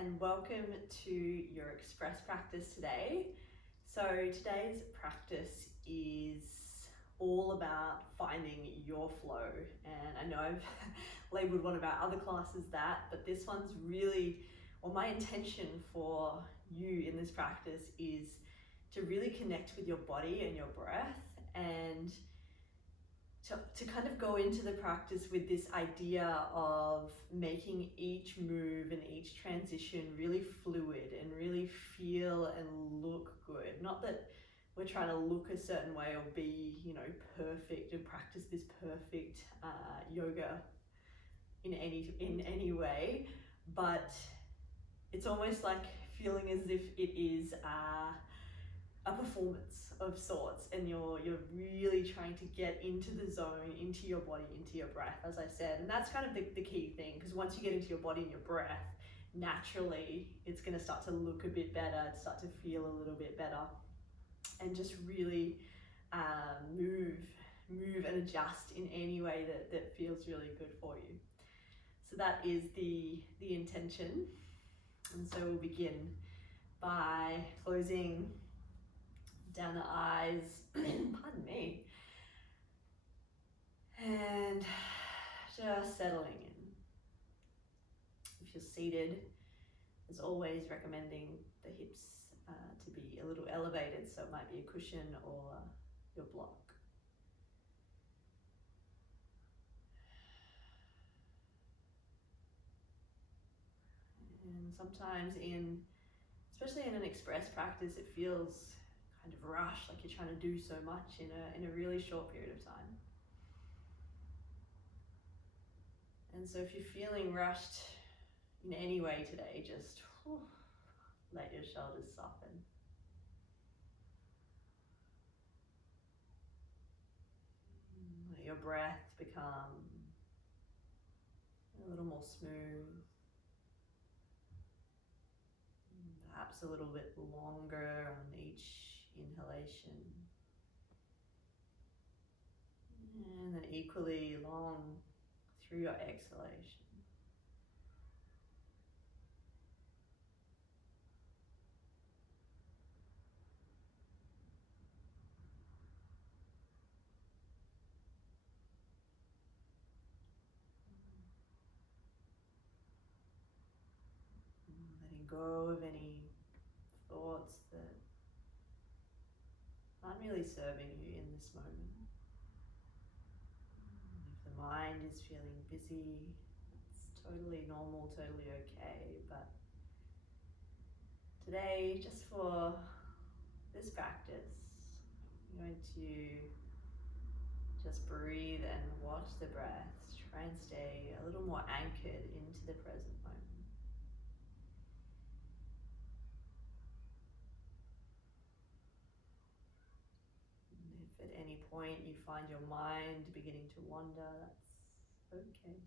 and welcome to your express practice today. So today's practice is all about finding your flow, and I know I've labeled one of our other classes that, but this one's really, or my intention for you in this practice is to really connect with your body and your breath, and to kind of go into the practice with this idea of making each move and each transition really fluid and really feel and look good. Not that we're trying to look a certain way or be, perfect and practice this perfect yoga in any way, but it's almost like feeling as if it is a performance of sorts, and you're really trying to get into the zone, into your body, into your breath, as I said. And that's kind of the key thing, because once you get into your body and your breath, naturally it's going to start to look a bit better, start to feel a little bit better, and just really move and adjust in any way that feels really good for you. So that is the intention. And so we'll begin by closing down the eyes, pardon me, and just settling in. If you're seated, as always, recommending the hips to be a little elevated, so it might be a cushion or your block. And sometimes especially in an express practice, it feels kind of rushed, like you're trying to do so much in a really short period of time. And so if you're feeling rushed in any way today, just let your shoulders soften. Let your breath become a little more smooth, perhaps a little bit longer on each inhalation, and then equally long through your exhalation. Letting go of any thoughts that aren't really serving you in this moment. If the mind is feeling busy, it's totally normal, totally okay, but today, just for this practice, I'm going to just breathe and watch the breath, try and stay a little more anchored into the present moment. If at any point you find your mind beginning to wander, that's okay.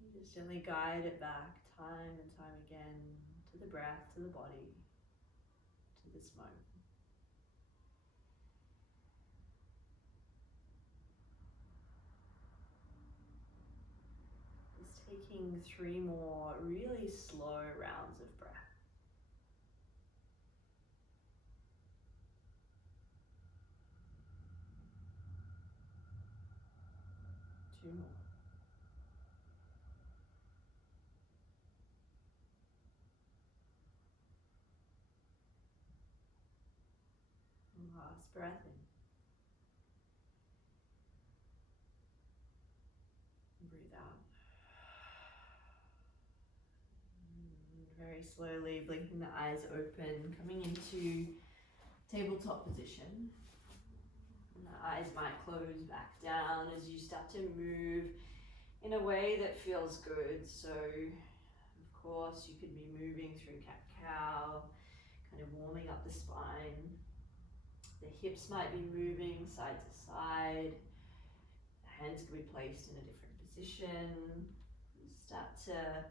You just gently guide it back time and time again to the breath, to the body, to this moment. Just taking 3 more really slow rounds of breath. 2 more. Last breath in. Breathe out. And very slowly blinking the eyes open, coming into tabletop position. And the eyes might close back down as you start to move in a way that feels good. So, of course, you could be moving through cat-cow, kind of warming up the spine. The hips might be moving side to side. The hands could be placed in a different position. Start to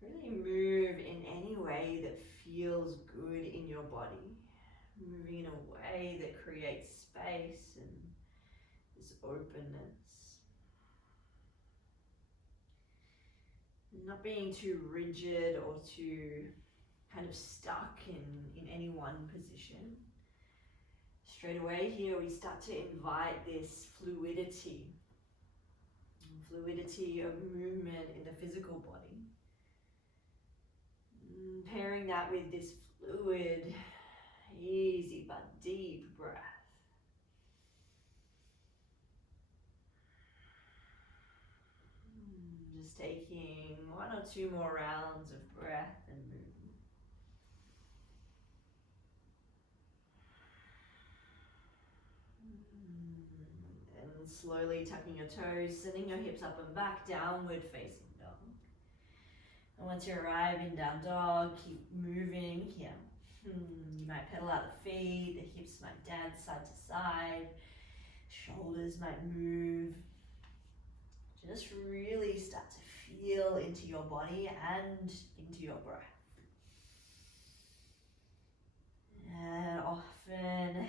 really move in any way that feels good in your body. Moving in a way that creates space and this openness. Not being too rigid or too kind of stuck in any one position. Straight away here we start to invite this fluidity of movement in the physical body. Pairing that with this fluid, easy but deep breath. Just taking 1 or 2 more rounds of breath and movement. And slowly tucking your toes, sending your hips up and back, downward facing dog. And once you arrive in down dog, keep moving here. You might pedal out the feet, the hips might dance side to side, shoulders might move. Just really start to feel into your body and into your breath. And often,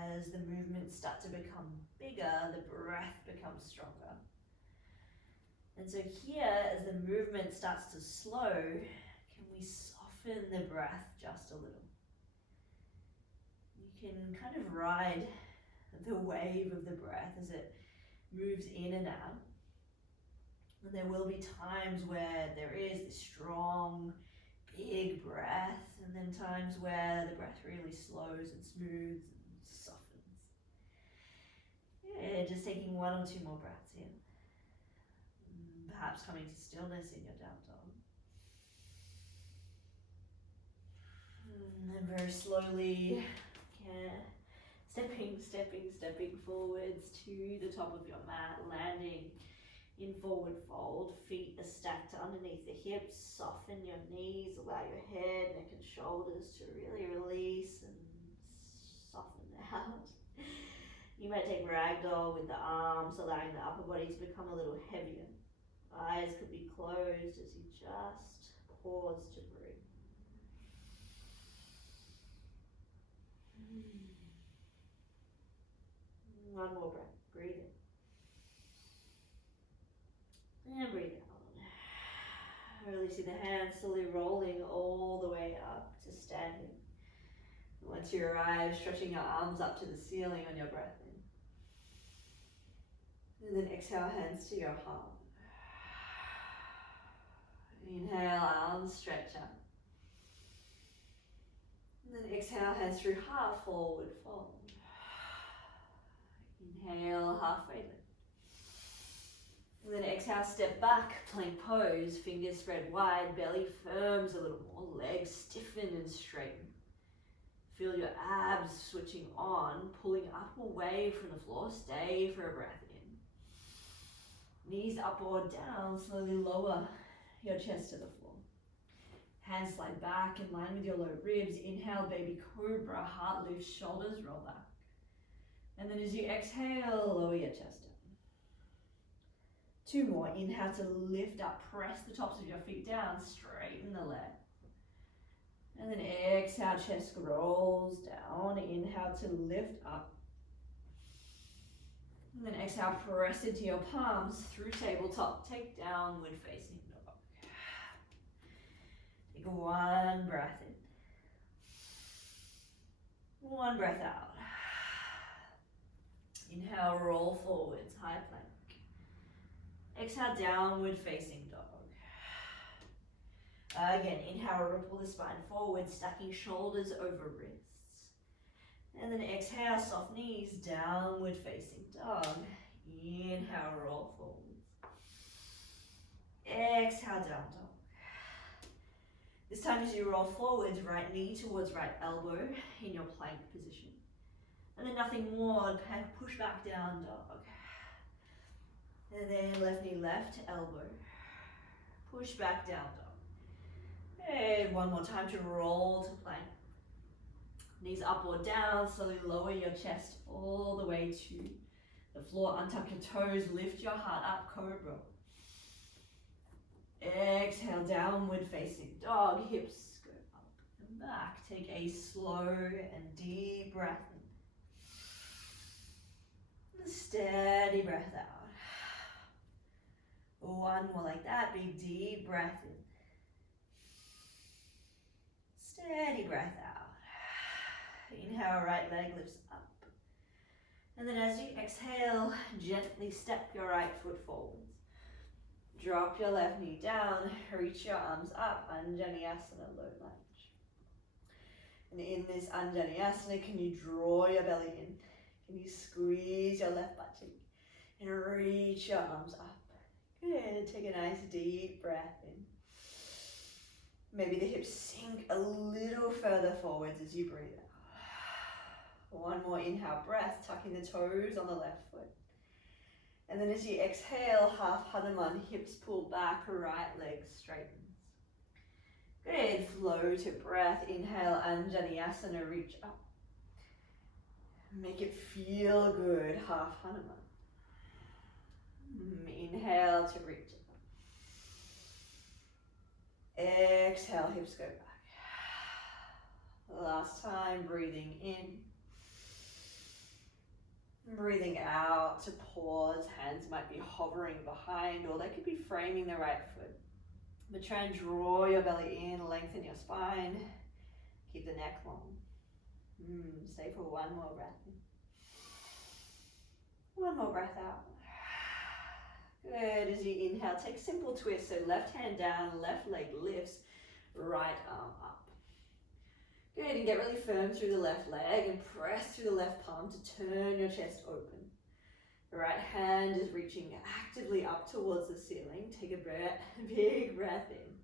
as the movements start to become bigger, the breath becomes stronger. And so here, as the movement starts to slow, can we soften the breath just a little? You can kind of ride the wave of the breath as it moves in and out. And there will be times where there is this strong, big breath, and then times where the breath really slows and smooths and softens. Yeah, just taking 1 or 2 more breaths in. Perhaps coming to stillness in your down dog. And very slowly, stepping forwards to the top of your mat, landing in forward fold. Feet are stacked underneath the hips. Soften your knees, allow your head, neck and shoulders to really release and soften out. You might take ragdoll with the arms, allowing the upper body to become a little heavier. Eyes could be closed as you just pause to breathe. One more breath. Breathe in. And breathe out. Releasing the hands, slowly rolling all the way up to standing. Once you arrive, stretching your arms up to the ceiling on your breath in. And then exhale, hands to your heart. Inhale, arms stretch up. And then exhale, hands through half forward fold. Inhale, halfway lift. And then exhale, step back, plank pose, fingers spread wide, belly firms a little more, legs stiffen and straighten. Feel your abs switching on, pulling up away from the floor. Stay for a breath in. Knees up or down, slowly lower your chest to the floor. Hands slide back in line with your low ribs. Inhale, baby cobra, heart lifts, shoulders roll back. And then as you exhale, lower your chest down. 2 more. Inhale to lift up, press the tops of your feet down, straighten the leg. And then exhale, chest rolls down. Inhale to lift up. And then exhale, press into your palms through tabletop. Take downward facing dog. Take 1 breath in. 1 breath out. Inhale, roll forwards, high plank. Exhale, downward facing dog. Again, inhale, ripple the spine forward, stacking shoulders over wrists. And then exhale, soft knees, downward facing dog. Inhale, roll forwards. Exhale, down dog. This time as you roll forwards, right knee towards right elbow in your plank position. And then nothing more, push back down dog. And then left knee, left elbow. Push back down dog. And 1 more time to roll to plank. Knees up or down, slowly lower your chest all the way to the floor. Untuck your toes, lift your heart up, cobra. Exhale, downward facing dog. Hips go up and back. Take a slow and deep breath in. Steady breath out. One more like that. Big deep breath in. Steady breath out. Inhale, right leg lifts up. And then as you exhale, gently step your right foot forwards. Drop your left knee down, reach your arms up, Anjaneyasana, low lunge. And in this Anjaneyasana, can you draw your belly in? Can you squeeze your left butt cheek and reach your arms up? Good, take a nice deep breath in. Maybe the hips sink a little further forwards as you breathe out. One more inhale breath, tucking the toes on the left foot. And then as you exhale, half Hanuman, hips pull back, right leg straightens. Good, flow to breath. Inhale, Anjaneyasana, reach up. Make it feel good, half Hanuman. Inhale to reach up. Exhale, hips go back. Last time, breathing in. Breathing out to pause. Hands might be hovering behind, or they could be framing the right foot. But try and draw your belly in, lengthen your spine. Keep the neck long. Stay for one more breath in. One more breath out. Good, as you inhale, take simple twist. So left hand down, left leg lifts, right arm up. Good, and get really firm through the left leg and press through the left palm to turn your chest open. The right hand is reaching actively up towards the ceiling. Take a big breath in.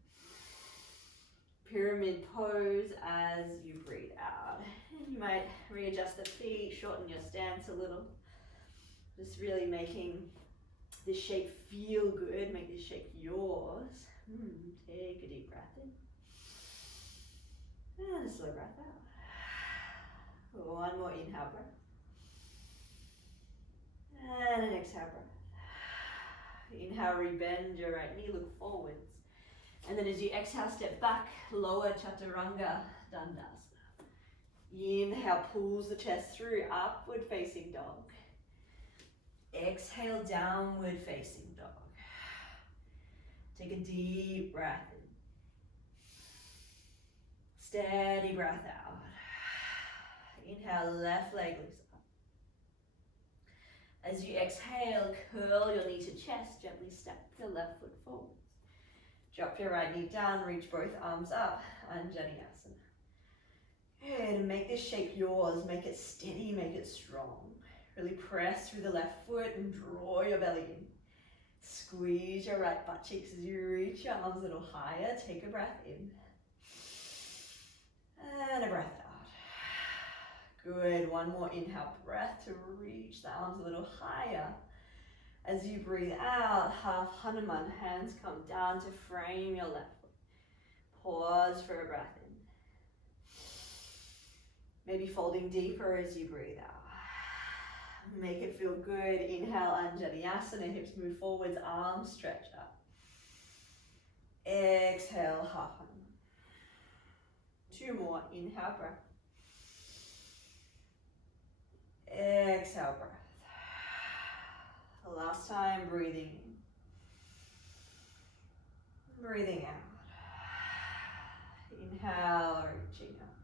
Pyramid pose as you breathe out. And you might readjust the feet, shorten your stance a little. Just really making this shape feel good, make this shape yours. Take a deep breath in. And a slow breath out. One more inhale breath. And an exhale breath. Inhale, rebend your right knee, look forwards. And then as you exhale, step back, lower chaturanga dandasana. Inhale, pulls the chest through, upward facing dog. Exhale, downward facing dog. Take a deep breath in. Steady breath out. Inhale, left leg lifts up. As you exhale, curl your knee to chest, gently step your left foot forwards. Drop your right knee down, reach both arms up, Anjaneyasana. Good, and make this shape yours, make it steady, make it strong. Really press through the left foot and draw your belly in. Squeeze your right butt cheeks as you reach your arms a little higher, take a breath in. And a breath out. Good, one more inhale breath to reach the arms a little higher. As you breathe out, half Hanuman, hands come down to frame your left foot. Pause for a breath in. Maybe folding deeper as you breathe out. Make it feel good. Inhale, Anjaneyasana, hips move forwards, arms stretch up. Exhale, half Hanuman. Two more, inhale breath. Exhale breath. Last time, breathing in. Breathing out. Inhale, reaching up.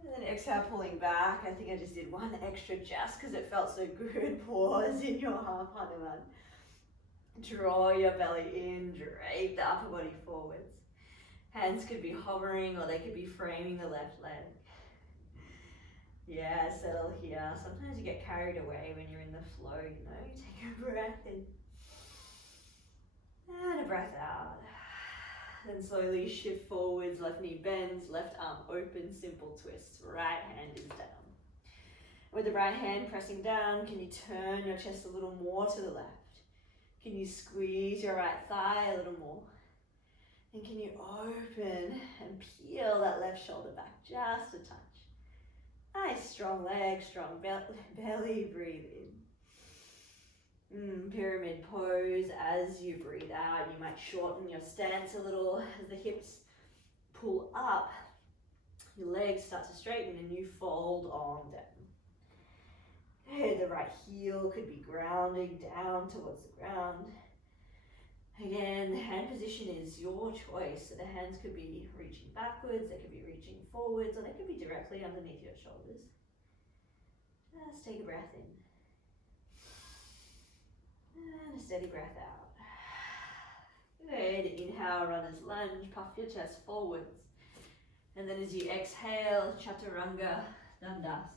And then exhale, pulling back. I think I just did one extra just because it felt so good. Pause in your half Hanuman. Draw your belly in, drape the upper body forwards. Hands could be hovering or they could be framing the left leg. Yeah, settle here. Sometimes you get carried away when you're in the flow, you know. Take a breath in. And a breath out. Then slowly shift forwards, left knee bends, left arm open, simple twists. Right hand is down. With the right hand pressing down, can you turn your chest a little more to the left? Can you squeeze your right thigh a little more? And can you open and peel that left shoulder back just a touch? Nice, strong legs, strong belly, breathe in. Pyramid pose. As you breathe out, you might shorten your stance a little as the hips pull up. Your legs start to straighten and you fold on down. The right heel could be grounding down towards the ground. Again, the hand position is your choice. So the hands could be reaching backwards, they could be reaching forwards, or they could be directly underneath your shoulders. Just take a breath in. And a steady breath out. Good. Inhale, runner's lunge, puff your chest forwards. And then as you exhale, chaturanga, dandasana.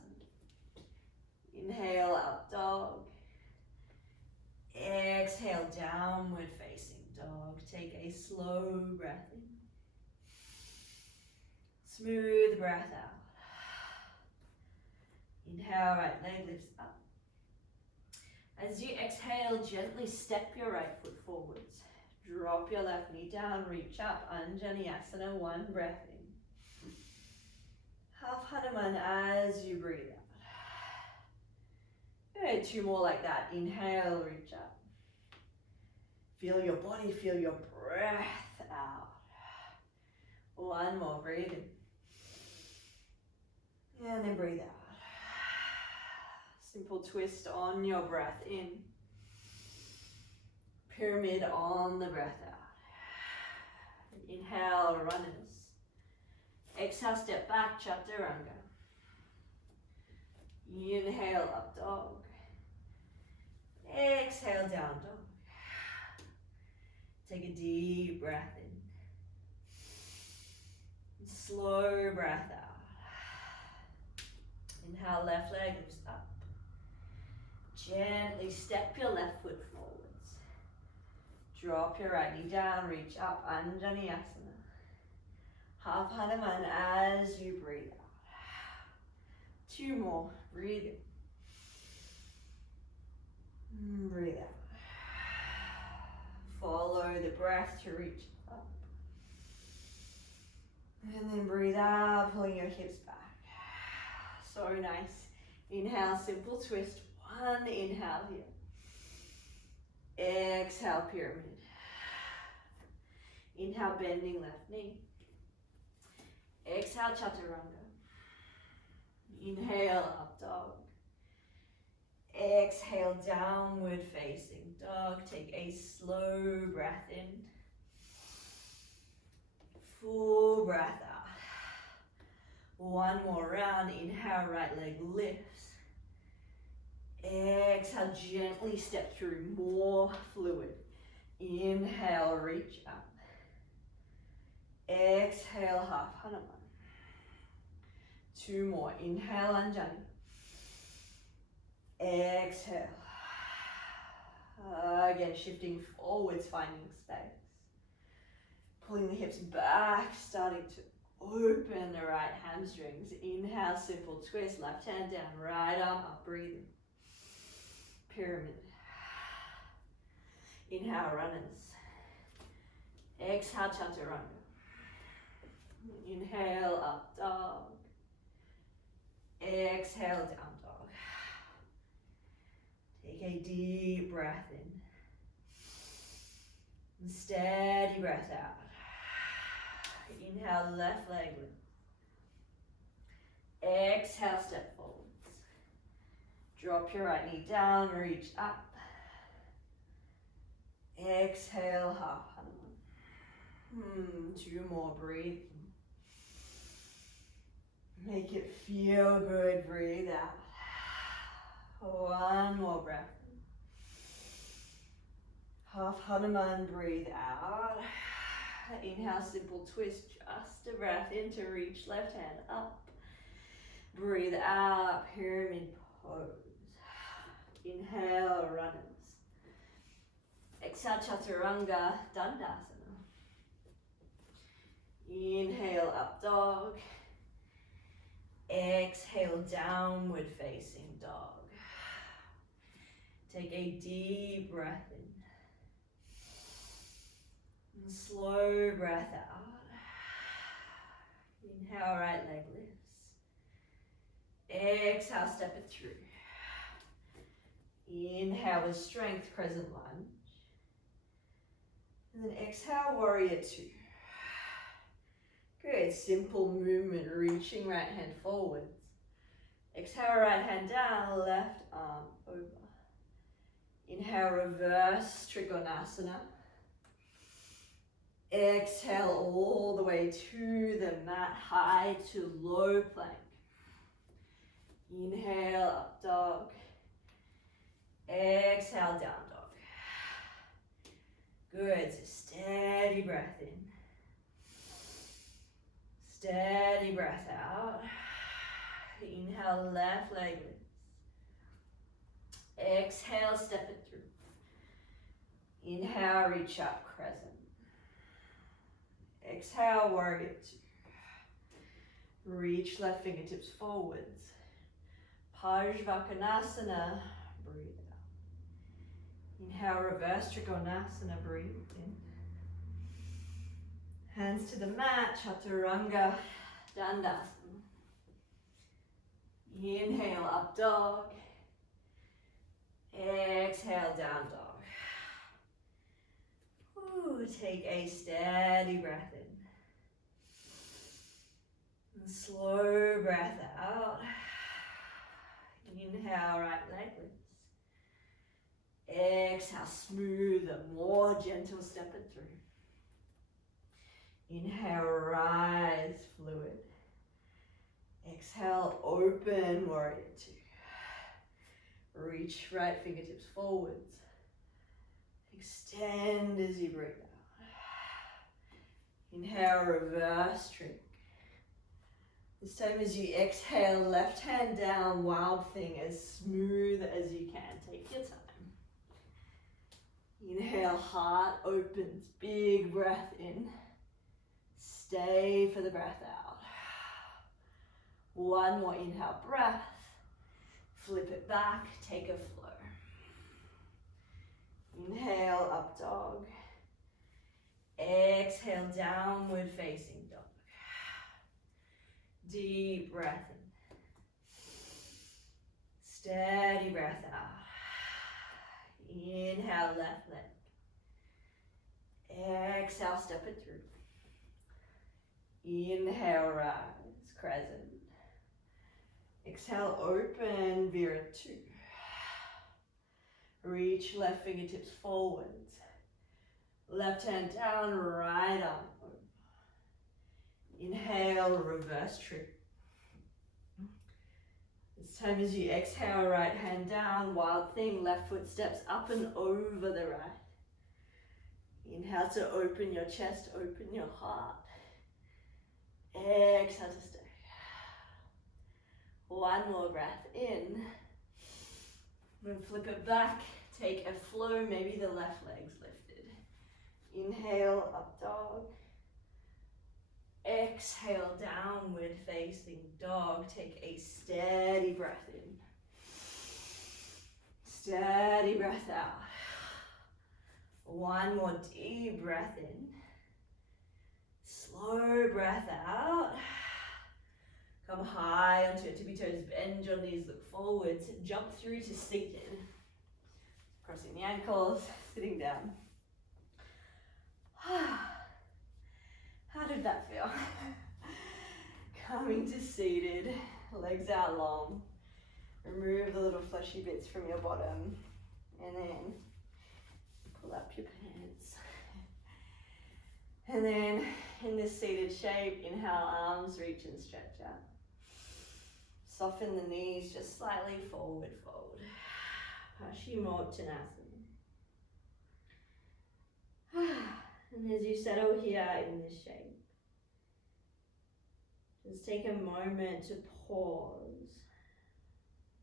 Inhale, up dog. Exhale, downward facing dog. Take a slow breath in. Smooth breath out. Inhale, right leg lifts up. As you exhale, gently step your right foot forwards. Drop your left knee down, reach up, Anjaneyasana, one breath in. Half Hanuman as you breathe out. Good, two more like that. Inhale, reach up. Feel your body, feel your breath out. One more, breathe in. And then breathe out. Simple twist on your breath in. Pyramid on the breath out. Inhale, runners. Exhale, step back, chaturanga. Inhale, up dog. Exhale, down dog. Take a deep breath in. Slow breath out. Inhale, left leg lifts up. Gently step your left foot forwards. Drop your right knee down, reach up, Anjaneyasana. Half Hanuman as you breathe out. Two more, breathe in. Breathe out. Follow the breath to reach up. And then breathe out, pulling your hips back. So nice. Inhale, simple twist. One inhale here. Exhale, pyramid. Inhale, bending left knee. Exhale, chaturanga. Inhale, up dog. Exhale, downward facing dog. Take a slow breath in. Full breath out. One more round. Inhale, right leg lifts. Exhale, gently step through more fluid. Inhale, reach up. Exhale, half Hanuman. Two more. Inhale, Anjani. Exhale. Again, shifting forwards, finding space. Pulling the hips back, starting to open the right hamstrings. Inhale, simple twist. Left hand down, right arm up, breathing. Pyramid. Inhale, runners. Exhale, chaturanga. Inhale, up dog. Exhale, down dog. Take a deep breath in. And steady breath out. Inhale, left leg lift. Exhale, step forwards. Drop your right knee down, reach up. Exhale, half Hanuman. Two more, breathe. Make it feel good, breathe out. One more breath. Half Hanuman, breathe out. Inhale, simple twist, just a breath in to reach left hand up. Breathe out, pyramid pose. Inhale, runners. Exhale, chaturanga, dandasana. Inhale, up dog. Exhale, downward facing dog. Take a deep breath in. And slow breath out. Inhale, right leg lifts. Exhale, step it through. Inhale with strength, crescent lunge. And then exhale, warrior two. Good, simple movement, reaching right hand forwards. Exhale, right hand down, left arm over. Inhale, reverse Trikonasana. Exhale all the way to the mat, high to low plank. Inhale, up dog. Exhale, down dog. Good, so steady breath in. Steady breath out. Inhale, left leg lifts. Exhale, step it through. Inhale, reach up, crescent. Exhale, warrior two. Reach left fingertips forwards. Pajvakonasana, breathe out. Inhale, reverse Trikonasana, breathe in. Hands to the mat, Chaturanga Dandasana. Inhale, up dog. Exhale, down dog. Ooh, take a steady breath in. And slow breath out. Inhale, right leg lifts. Exhale, smoother, more gentle step it through. Inhale, rise, fluid. Exhale, open, warrior two. Reach right fingertips forwards. Extend as you breathe out. Inhale, reverse trick. This time as you exhale, left hand down, wild thing, as smooth as you can. Take your time. Inhale, heart opens, big breath in. Stay for the breath out. One more inhale, breath. Flip it back, take a flow. Inhale, up dog. Exhale, downward facing dog. Deep breath in. Steady breath out. Inhale, left leg. Exhale, step it through. Inhale, rise, crescent. Exhale, open, Vira two. Reach left fingertips forwards. Left hand down, right arm over. Inhale, reverse trick. This time as you exhale, right hand down, wild thing, left foot steps up and over the right. Inhale to open your chest, open your heart. Exhale to stay. One more breath in. Then flip it back, take a flow, maybe the left leg's lifted. Inhale, up dog. Exhale, downward facing dog. Take a steady breath in. Steady breath out. One more deep breath in. Slow breath out. Come high onto your tippy toes, bend your knees, look forwards, jump through to seated. Crossing the ankles, sitting down. How did that feel? Coming to seated, legs out long. Remove the little fleshy bits from your bottom. And then pull up your pants. And then in this seated shape, inhale, arms reach and stretch out. Soften the knees just slightly forward fold. Paschimottanasana. And as you settle here in this shape, just take a moment to pause,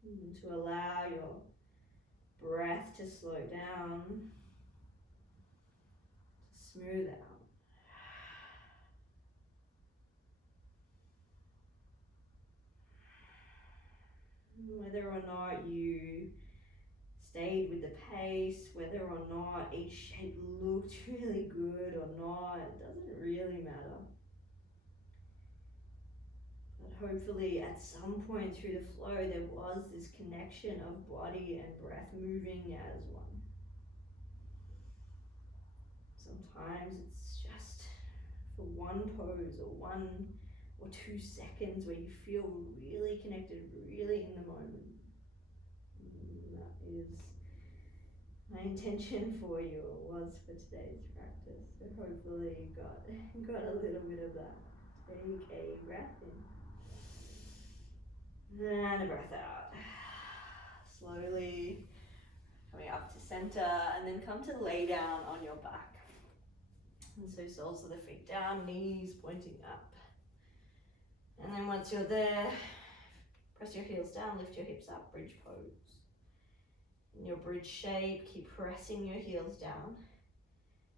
to allow your breath to slow down, to smooth out. Whether or not you stayed with the pace, whether or not each shape looked really good or not, it doesn't really matter. But hopefully at some point through the flow there was this connection of body and breath moving as one. Sometimes it's just for one pose or one or 2 seconds where you feel really connected, really in the moment. That is my intention for you, or was for today's practice. So hopefully you got a little bit of that. Take a breath in and a breath out. Slowly coming up to center, and then come to lay down on your back. And so soles of the feet down, knees pointing up. And then once you're there, press your heels down, lift your hips up, bridge pose. In your bridge shape, keep pressing your heels down.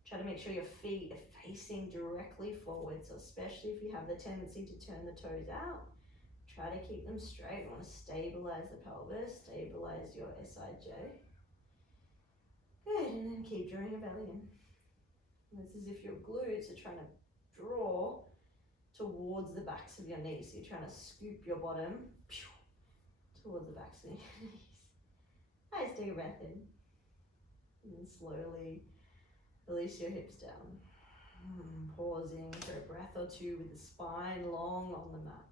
Try to make sure your feet are facing directly forward, so especially if you have the tendency to turn the toes out, try to keep them straight. You want to stabilize the pelvis, stabilize your SIJ. Good, and then keep drawing your belly in. It's as if your glutes are trying to draw towards the backs of your knees. So you're trying to scoop your bottom towards the backs of your knees. Nice, take a breath in. And then slowly release your hips down. Pausing for a breath or two with the spine long on the mat.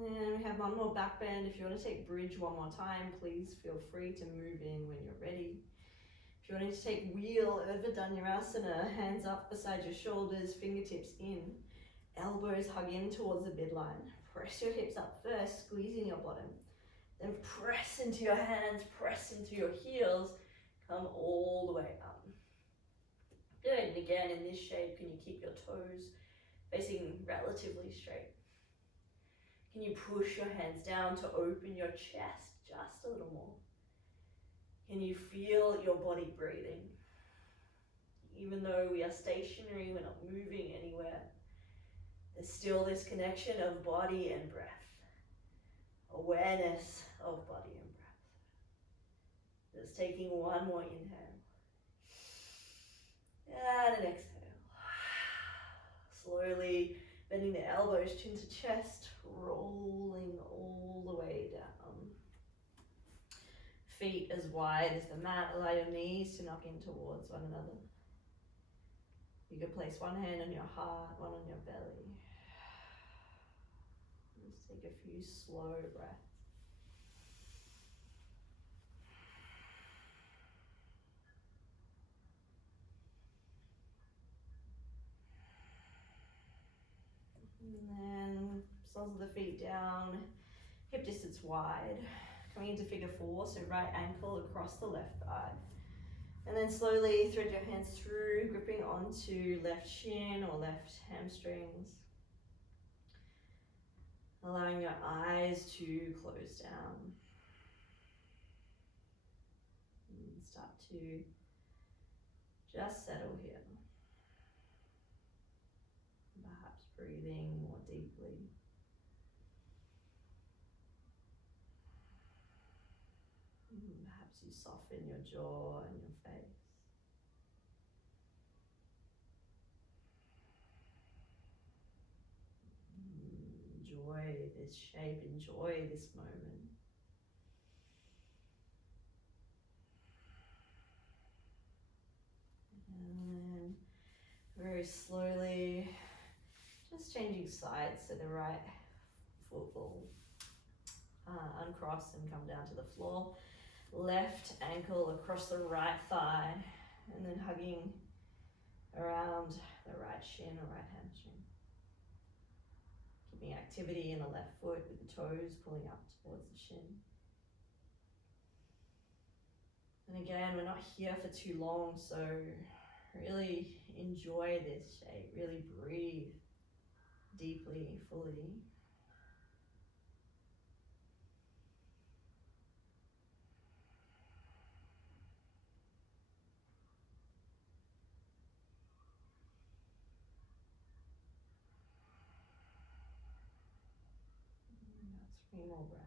And then we have one more back bend. If you want to take bridge one more time, please feel free to move in when you're ready. If you're wanting to take wheel over Dhanurasana, hands up beside your shoulders, fingertips in, elbows hug in towards the midline. Press your hips up first, squeezing your bottom. Then press into your hands, press into your heels, come all the way up. Good, and again in this shape, can you keep your toes facing relatively straight? Can you push your hands down to open your chest just a little more? Can you feel your body breathing? Even though we are stationary, we're not moving anywhere, there's still this connection of body and breath. Awareness of body and breath. Just taking one more inhale. And an exhale. Slowly bending the elbows, chin to chest, rolling all the way down. Feet as wide as the mat, allow your knees to knock in towards one another. You can place one hand on your heart, one on your belly. Just take a few slow breaths. And then soles of the feet down, hip distance wide. Coming into figure four, so right ankle across the left thigh. And then slowly thread your hands through, gripping onto left shin or left hamstrings. Allowing your eyes to close down. And start to just settle here. Perhaps breathing more deeply. Perhaps you soften your jaw and your face. Enjoy this shape, enjoy this moment. And then very slowly, just changing sides so the right foot will uncross and come down to the floor. Left ankle across the right thigh, and then hugging around the right shin or right hamstring. Keeping activity in the left foot with the toes pulling up towards the shin. And again, we're not here for too long, so really enjoy this shape. Really breathe deeply, fully. Now 3 more breaths.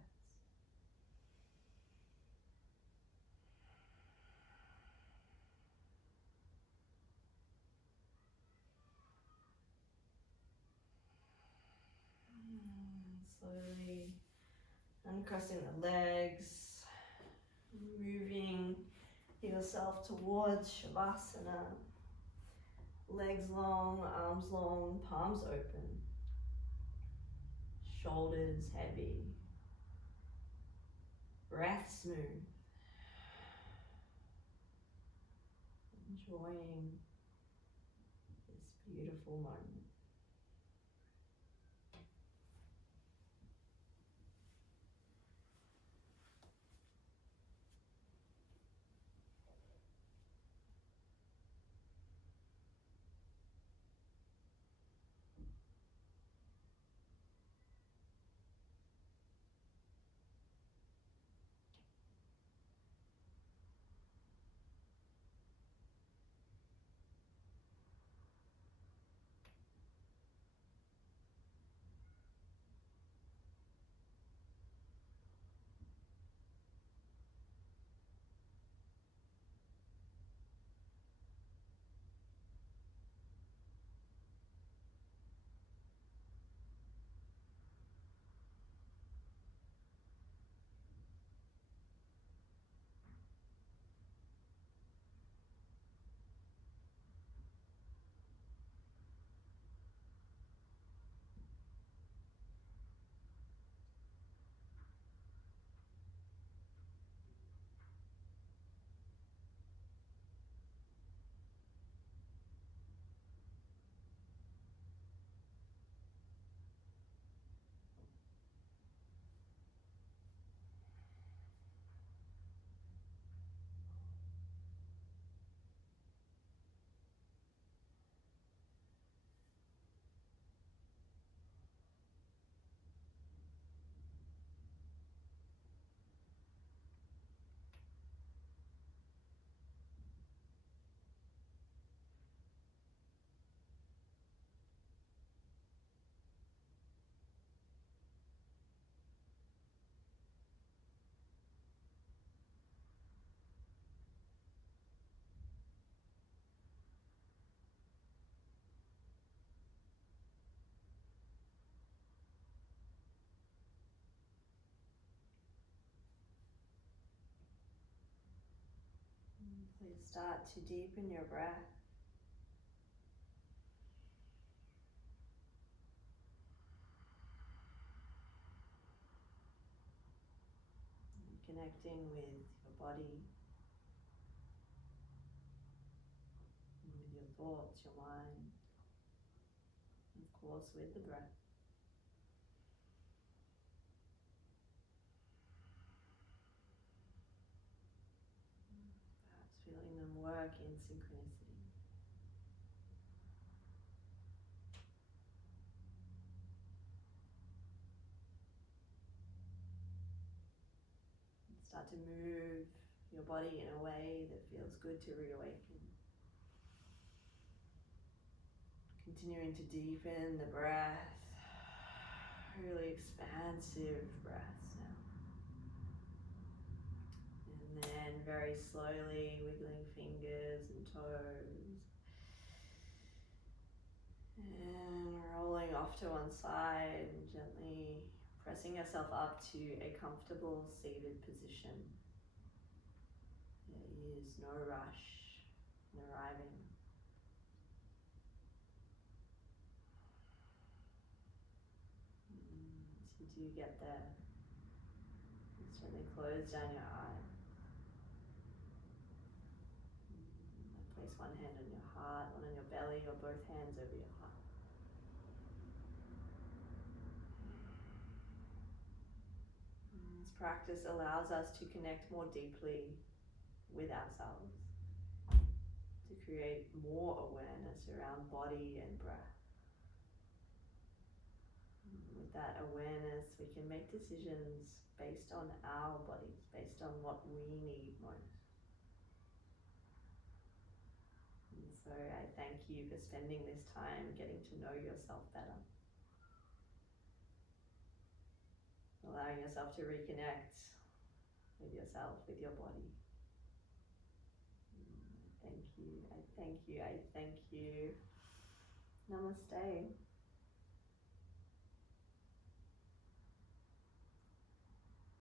Slowly uncrossing the legs, Moving yourself towards Shavasana. Legs long, arms long, palms open. Shoulders heavy. Breath smooth. Enjoying this beautiful moment. Please start to deepen your breath. Connecting with your body, with your thoughts, your mind, and of course with the breath. Perhaps feeling them work in synchronicity. Start to move your body in a way that feels good to reawaken. Continuing to deepen the breath, really expansive breaths now. And then very slowly wiggling fingers and toes. And rolling off to one side and gently pressing yourself up to a comfortable seated position. There is no rush in arriving. As you do get there, just gently close down your eyes. Place one hand on your heart, one on your belly, or both hands over your heart. This practice allows us to connect more deeply with ourselves, to create more awareness around body and breath. With that awareness, we can make decisions based on our bodies, based on what we need most. And so I thank you for spending this time getting to know yourself better. Allowing yourself to reconnect with yourself, with your body. Thank you, I thank you, I thank you. Namaste.